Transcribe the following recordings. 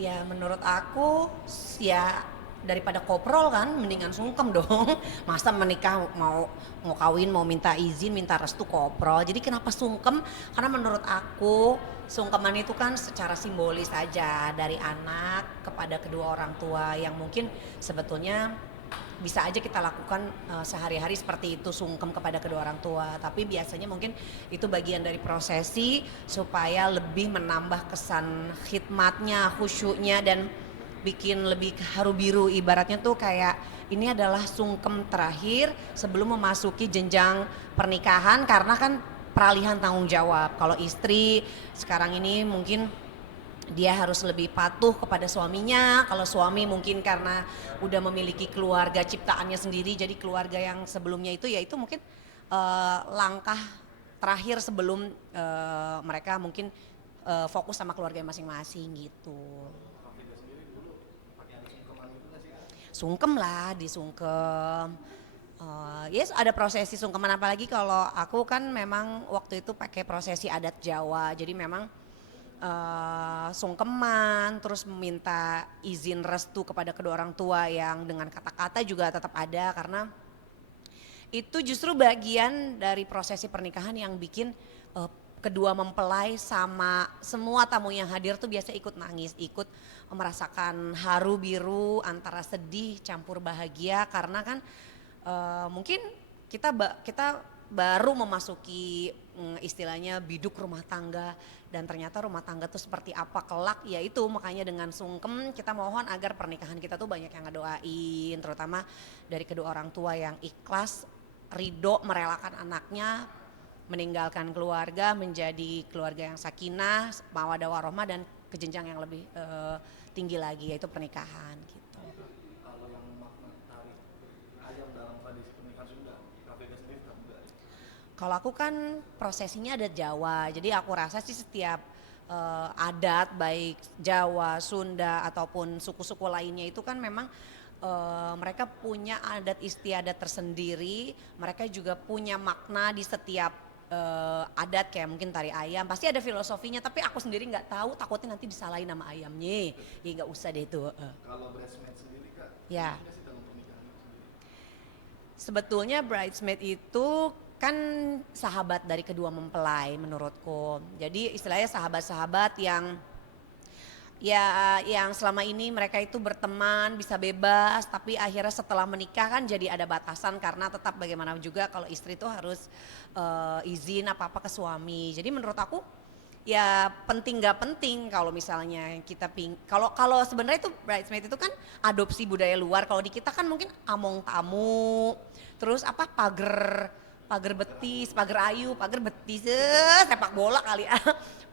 Ya menurut aku ya daripada koprol kan mendingan sungkem dong. Masa menikah mau mau kawin mau minta izin minta restu koprol. Jadi kenapa sungkem? Karena menurut aku sungkeman itu kan secara simbolis aja dari anak kepada kedua orang tua yang mungkin sebetulnya bisa aja kita lakukan sehari-hari seperti itu sungkem kepada kedua orang tua, tapi biasanya mungkin itu bagian dari prosesi supaya lebih menambah kesan khidmatnya, khusyuknya dan bikin lebih haru biru, ibaratnya tuh kayak ini adalah sungkem terakhir sebelum memasuki jenjang pernikahan karena kan peralihan tanggung jawab. Kalau istri sekarang ini mungkin dia harus lebih patuh kepada suaminya. Kalau suami mungkin karena udah memiliki keluarga ciptaannya sendiri, jadi keluarga yang sebelumnya itu ya itu mungkin langkah terakhir sebelum mereka mungkin fokus sama keluarga masing-masing gitu. Sungkem lah, disungkem. Yes, ada prosesi sungkeman apalagi kalau aku kan memang waktu itu pakai prosesi adat Jawa. Jadi memang sungkeman, terus meminta izin restu kepada kedua orang tua yang dengan kata-kata juga tetap ada karena itu justru bagian dari prosesi pernikahan yang bikin kedua mempelai sama semua tamu yang hadir tuh biasa ikut nangis, ikut merasakan haru biru antara sedih campur bahagia karena kan mungkin kita baru memasuki istilahnya biduk rumah tangga dan ternyata rumah tangga tuh seperti apa kelak ya itu makanya dengan sungkem kita mohon agar pernikahan kita tuh banyak yang ngedoain terutama dari kedua orang tua yang ikhlas ridho merelakan anaknya meninggalkan keluarga menjadi keluarga yang sakinah mawaddah warahmah dan ke jenjang yang lebih tinggi lagi yaitu pernikahan gitu. Kalau yang makna tarik ayam dalam tradisi pernikahan Sunda, Kak Vega sendiri tak enggak ya? Kalau aku kan prosesinya adat Jawa, jadi aku rasa sih setiap adat baik Jawa, Sunda ataupun suku-suku lainnya itu kan memang mereka punya adat istiadat tersendiri, mereka juga punya makna di setiap adat kayak mungkin tari ayam, pasti ada filosofinya. Tapi aku sendiri nggak tahu, takutnya nanti disalahin nama ayamnya, ya nggak usah deh itu. Kalau bridesmaid sendiri Kak, Ya. penting nggak sih dalam pernikahan itu sendiri? Sebetulnya bridesmaid itu kan sahabat dari kedua mempelai menurutku. Jadi istilahnya sahabat-sahabat yang ya yang selama ini mereka itu berteman bisa bebas tapi akhirnya setelah menikah kan jadi ada batasan karena tetap bagaimana juga kalau istri itu harus izin apa-apa ke suami. Jadi menurut aku ya penting nggak penting kalau misalnya kita kalau kalau sebenarnya itu bridesmaid itu kan adopsi budaya luar. Kalau di kita kan mungkin among tamu terus apa pagar pagar betis pagar betis sepak bola kali ya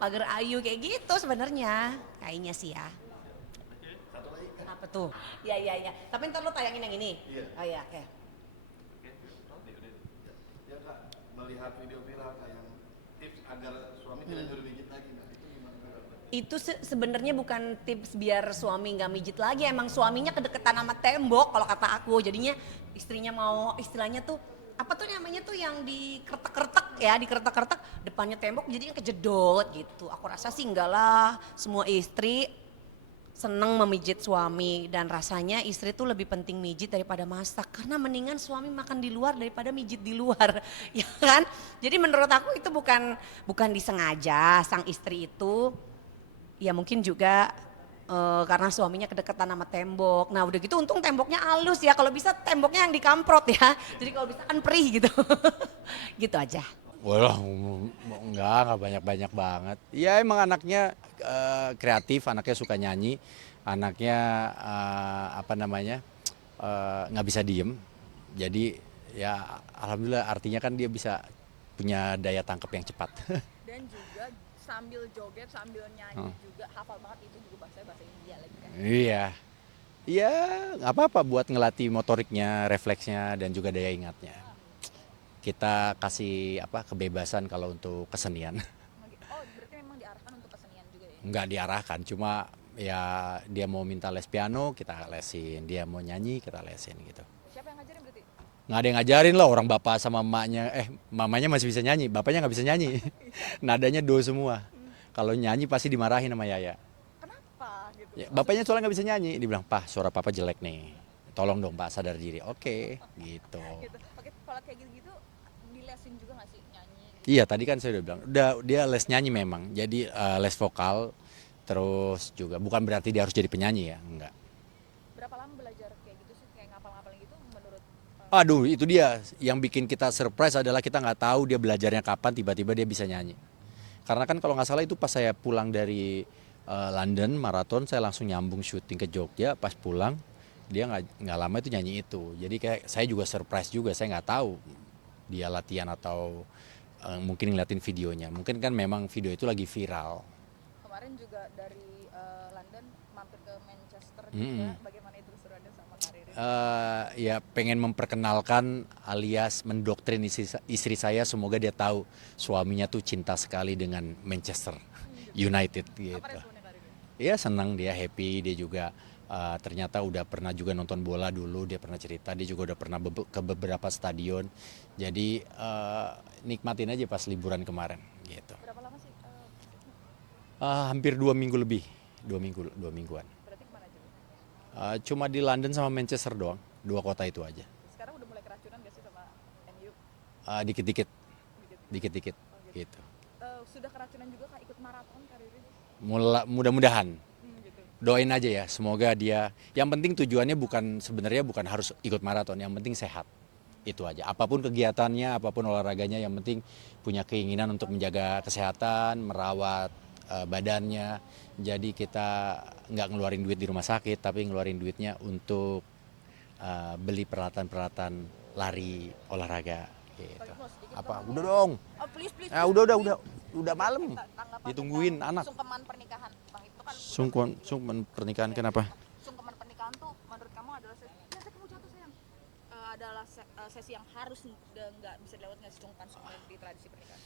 pagar ayu kayak gitu sebenarnya kayaknya sih ya. Satu lagi Kak. Apa tuh? Ya ya ya tapi ntar lo tayangin yang ini. Iya. Oh ya oke. Ya Kak, melihat video viral Kak yang tips agar suami tidak nyuruh gigit lagi, nah itu gimana Kak? Itu sebenarnya bukan tips biar suami nggak mijit lagi, emang suaminya kedeketan sama tembok kalau kata aku. Jadinya istrinya mau istilahnya tuh apa tuh namanya tuh yang dikeretek-keretek ya, dikeretek-keretek depannya tembok jadinya kejedot gitu. Aku rasa sih enggak lah, semua istri seneng memijit suami dan rasanya istri tuh lebih penting mijit daripada masak karena mendingan suami makan di luar daripada mijit di luar ya kan. Jadi menurut aku itu bukan bukan disengaja sang istri itu ya mungkin juga karena suaminya kedekatan sama tembok. Nah udah gitu untung temboknya halus ya. Kalau bisa temboknya yang dikamprot ya. Jadi kalau bisa kan perih gitu. Gitu aja. Walah, enggak banyak-banyak banget. Ya emang anaknya kreatif, anaknya suka nyanyi, anaknya apa namanya nggak bisa diem. Jadi ya alhamdulillah artinya kan dia bisa punya daya tangkap yang cepat. Dan juga sambil joget sambil nyanyi juga hafal banget itu juga bahasa India lagi kan. Iya, iya nggak apa-apa buat ngelatih motoriknya, refleksnya dan juga daya ingatnya. Kita kasih apa kebebasan kalau untuk kesenian. Oh berarti memang diarahkan untuk kesenian juga ya. Nggak diarahkan, cuma ya dia mau minta les piano kita lesin, dia mau nyanyi kita lesin gitu. Siapa yang ngajarin berarti? Nggak ada yang ngajarin lah, orang bapak sama emaknya, mamanya masih bisa nyanyi, bapaknya nggak bisa nyanyi. Nadanya do semua. Kalau nyanyi pasti dimarahin sama Yaya. Kenapa gitu? Ya, bapaknya soalnya nggak bisa nyanyi, dia bilang, "Pak, suara papa jelek nih, tolong dong Pak sadar diri." Oke, gitu. Gitu. Oke, kalau kayak gitu-gitu dilesin juga nggak sih nyanyi gitu? Iya tadi kan saya udah bilang, udah dia les nyanyi memang, jadi les vokal, terus juga bukan berarti dia harus jadi penyanyi ya, enggak. Berapa lama belajar kayak gitu sih, kayak ngapal-ngapalin gitu menurut Aduh itu dia, yang bikin kita surprise adalah kita nggak tahu dia belajarnya kapan, tiba-tiba dia bisa nyanyi. Karena kan kalau nggak salah itu pas saya pulang dari London maraton, saya langsung nyambung syuting ke Jogja, pas pulang dia nggak lama itu nyanyi itu. Jadi kayak saya juga surprise juga, saya nggak tahu dia latihan atau mungkin ngeliatin videonya. Mungkin kan memang video itu lagi viral. kemarin juga dari London mampir ke Manchester juga, Mm-mm. bagaimana itu keseruannya sama karirnya? Ya pengen memperkenalkan alias mendoktrin istri saya, semoga dia tahu suaminya tuh cinta sekali dengan Manchester United Apa gitu. responnya karirnya? Ya senang, dia happy, dia juga ternyata udah pernah juga nonton bola dulu, dia pernah cerita, dia juga udah pernah ke beberapa stadion. Jadi nikmatin aja pas liburan kemarin gitu. Berapa lama sih? Hampir 2 minggu lebih, 2 mingguan. Berarti kemana aja? Cuma di London sama Manchester doang, 2 kota itu aja. Sekarang udah mulai keracunan gak sih sama MU? Dikit-dikit, Gitu. dikit-dikit Oh, gitu. gitu. Sudah keracunan juga kak ikut maraton karirnya? Mudah-mudahan. Gitu. Doain aja ya, semoga dia. Yang penting tujuannya sebenarnya bukan harus ikut maraton, yang penting sehat. Itu aja. Apapun kegiatannya, apapun olahraganya, yang penting punya keinginan untuk menjaga kesehatan, merawat badannya. Jadi kita nggak ngeluarin duit di rumah sakit, tapi ngeluarin duitnya untuk beli peralatan-peralatan lari olahraga. Gitu. Tapi mau sedikit Apa? dong. Udah dong. Oh please please. Udah malam. Tanggapan Ditungguin tentang anak. sungkeman pernikahan, bang, itu kan Sungkeman pernikahan kenapa? sungkeman pernikahan tuh menurut kamu adalah sesi, ya kamu jatuh sayang. Adalah sesi yang harus nggak bisa dilewat, nggak sih sungkeman di tradisi pernikahan?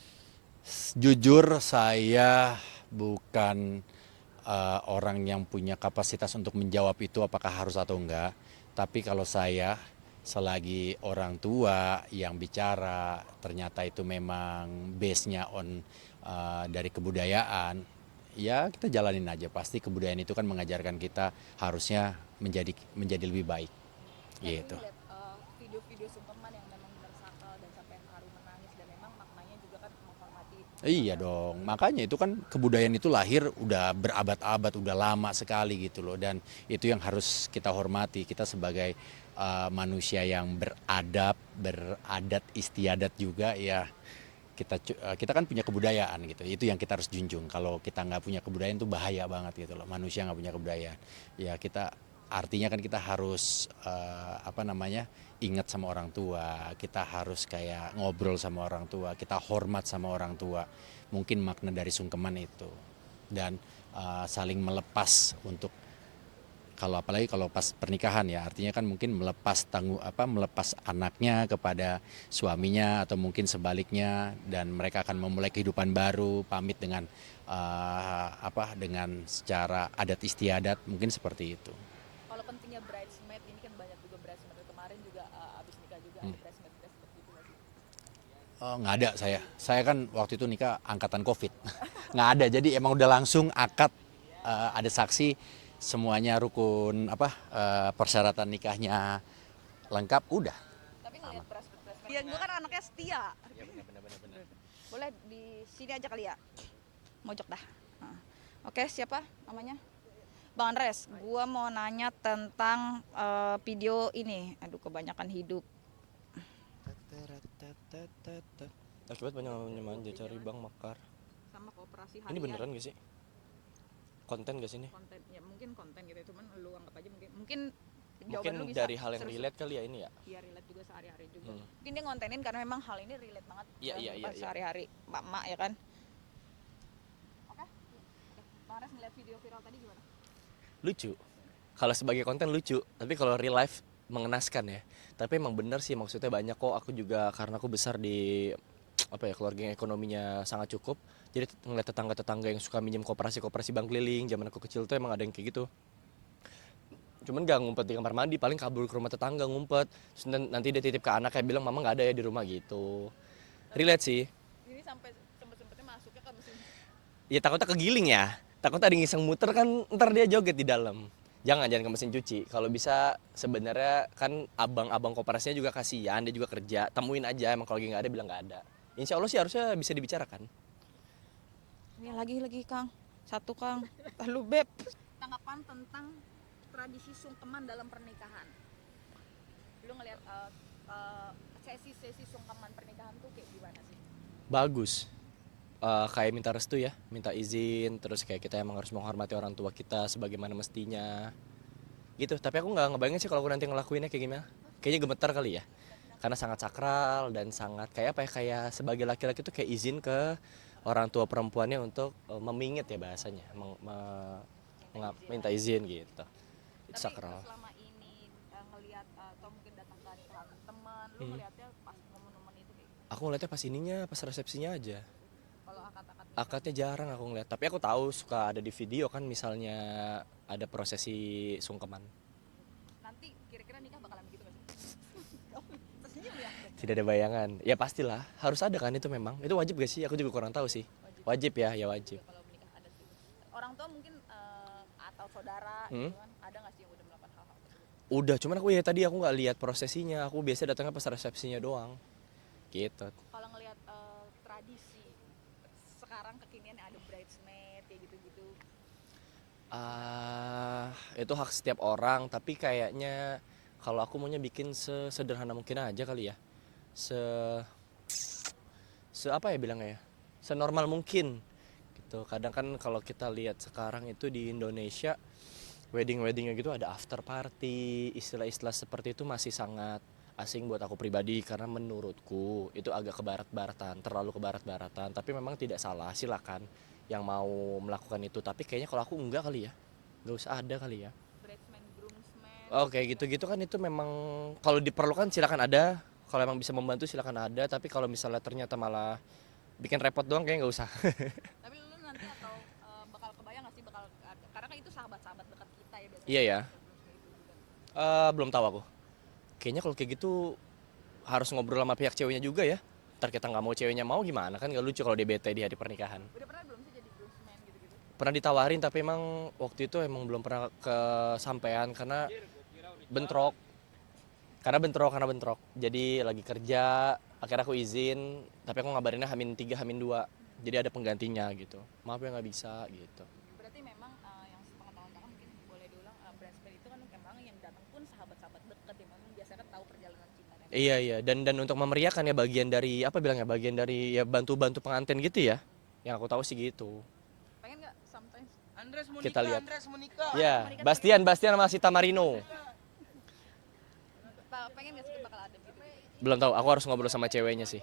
Jujur saya bukan orang yang punya kapasitas untuk menjawab itu apakah harus atau enggak. Tapi kalau saya selagi orang tua yang bicara ternyata itu memang base-nya dari kebudayaan, ya kita jalanin aja. Pasti kebudayaan itu kan mengajarkan kita harusnya menjadi lebih baik. Gitu. Lihat video-video sungkeman yang memang benar sakral dan sampai haru menangis, dan memang maknanya juga kan menghormati. Iya dong, makanya itu kan kebudayaan itu lahir udah berabad-abad, udah lama sekali gitu loh. Dan itu yang harus kita hormati, kita sebagai manusia yang beradat istiadat juga ya. Kita kan punya kebudayaan gitu, itu yang kita harus junjung. Kalau kita nggak punya kebudayaan itu bahaya banget gitu loh, manusia nggak punya kebudayaan. Ya kita artinya kan kita harus ingat sama orang tua, kita harus kayak ngobrol sama orang tua, kita hormat sama orang tua. Mungkin makna dari sungkeman itu. Dan saling melepas untuk apalagi kalau pas pernikahan ya, artinya kan mungkin melepas anaknya kepada suaminya atau mungkin sebaliknya, dan mereka akan memulai kehidupan baru, pamit dengan dengan secara adat istiadat, mungkin seperti itu. Kalau pentingnya bridesmaid, ini kan banyak juga bridesmaid, kemarin juga abis nikah juga ada bridesmaid gitu nggak sih? Nggak ada saya kan waktu itu nikah angkatan COVID. Nggak ada, jadi emang udah langsung akad, ada saksi, semuanya rukun persyaratan nikahnya lengkap, udah. Tapi ngelihat bridesmaid, ya gue kan anaknya setia. Ya, bener. Boleh di sini aja kali ya, mojok dah. Nah. Oke, siapa namanya? Bang Andres, gua mau nanya tentang video ini. Aduh, kebanyakan hidup. Akibat banyak manja cari bank makar. Sama kooperasi Ini beneran gak sih? Konten gak sih ini? konten, ya mungkin konten gitu, cuman lu anggap aja mungkin jawaban Mungkin lu bisa dari hal yang serius. relate kali ya ini ya? Iya, relate juga sehari-hari juga. Mungkin dia ngontenin karena memang hal ini relate banget Iya, dalam iya, kehidupan iya. sehari-hari mak-mak ya kan. Oke. Bang Andres ngeliat video viral tadi gimana? Lucu. Kalau sebagai konten lucu, tapi kalau real life mengenaskan ya. Tapi emang bener sih, maksudnya banyak kok. Aku juga karena aku besar di keluarga yang ekonominya sangat cukup. Jadi ngeliat tetangga-tetangga yang suka minjem koperasi bank keliling, zaman aku kecil tuh emang ada yang kayak gitu. Cuman gak ngumpet di kamar mandi, paling kabur ke rumah tetangga ngumpet. Terus nanti dia titip ke anak kayak bilang, mama gak ada ya di rumah gitu. Relate sih. Ini sampai sempet-sempetnya masuknya ke mesin. Ya takutnya kegiling ya. takut ada yang iseng muter kan ntar dia joget di dalam. Jangan ke mesin cuci. Kalau bisa sebenarnya kan abang-abang koperasinya juga kasihan, dia juga kerja. Temuin aja, emang kalau lagi nggak ada bilang nggak ada. Insya Allah sih harusnya bisa dibicarakan. Ini lagi Kang. Satu Kang. Lalu Beb. Tanggapan tentang tradisi sungkeman dalam pernikahan. Lu ngeliat sesi-sesi sungkeman pernikahan tuh kayak gimana sih? Bagus. Kayak minta restu ya, minta izin, terus kayak kita emang harus menghormati orang tua kita sebagaimana mestinya. Gitu, tapi aku nggak ngebayangin sih kalau aku nanti ngelakuinnya kayak gimana. Kayaknya gemetar kali ya. Karena sangat sakral dan sangat kayak apa ya, kayak sebagai laki-laki tuh kayak izin ke orang tua perempuannya untuk memingit ya bahasanya, minta izin gitu. Itu Tapi sakral. selama ini ngelihat atau mungkin datang ke nikahan teman, lu ngeliatnya pas momen-momen itu kayak gimana? Aku ngeliatnya pas ininya, pas resepsinya aja. Kalau akad-akad Akadnya jarang aku ngeliat, tapi aku tahu suka ada di video kan misalnya ada prosesi sungkeman. nanti kira-kira nikah bakalan begitu gak sih? Tersenyum ya? Tidak ada bayangan. Ya pastilah, harus ada kan itu memang. Itu wajib gak sih? Aku juga kurang tahu sih. Wajib ya, ya wajib. Kalau menikah ada sih. Orang tua mungkin atau saudara Hmm? gitu kan, ada nggak sih yang udah melakukan hal-hal tersebut? Udah, cuman aku ya tadi aku nggak lihat prosesinya. Aku biasa datangnya pas resepsinya doang. Gitu. Kalau ngelihat tradisi sekarang kekinian ada bridesmaid kayak gitu-gitu. Itu hak setiap orang, tapi kayaknya kalau aku maunya bikin sesederhana mungkin aja kali ya. Se apa ya bilangnya ya? Senormal mungkin. Gitu. Kadang kan kalau kita lihat sekarang itu di Indonesia weddingnya gitu ada after party, istilah-istilah seperti itu masih sangat asing buat aku pribadi karena menurutku itu agak kebarat-baratan, terlalu kebarat-baratan. Tapi memang tidak salah, silakan yang mau melakukan itu. Tapi kayaknya kalau aku enggak kali ya, nggak usah ada kali ya. Bridesmaid, groomsmaid. Oke gitu-gitu kan itu memang kalau diperlukan silakan ada, kalau emang bisa membantu silakan ada. Tapi kalau misalnya ternyata malah bikin repot doang kayaknya nggak usah. Tapi lu nanti atau bakal kebayang nggak sih bakal karena kan itu sahabat-sahabat dekat kita ya biasanya. Iya ya. Groomsmaid itu juga. Belum tahu aku. Kayaknya kalau kayak gitu harus ngobrol sama pihak ceweknya juga ya. Ntar kita nggak mau ceweknya mau gimana kan nggak lucu kalau dia bete di hari pernikahan. Udah pernah belum sih jadi groomsman gitu-gitu? Pernah ditawarin tapi emang waktu itu emang belum pernah kesampaian karena bentrok. Karena bentrok. Jadi lagi kerja, akhirnya aku izin, tapi aku ngabarinnya H-3, H-2. Jadi ada penggantinya gitu. Maaf ya nggak bisa gitu. Berarti memang yang sepengetahuan kakak mungkin boleh diulang bridesmaid itu kan memang yang datang pun sahabat-sahabat dekat yang memang biasanya kan tahu perjalanan cintanya. Iya dan untuk memeriahkan ya bagian dari apa bilangnya bagian dari ya bantu pengantin gitu ya. Yang aku tahu sih gitu. Pengen nggak sometimes? Andres mau Kita nikah, lihat. Andres mau nikah. Ya, Bastian sama Sita Marino. Pengen nggak sih bakal ada gitu? Belum tahu, aku harus ngobrol sama ceweknya sih.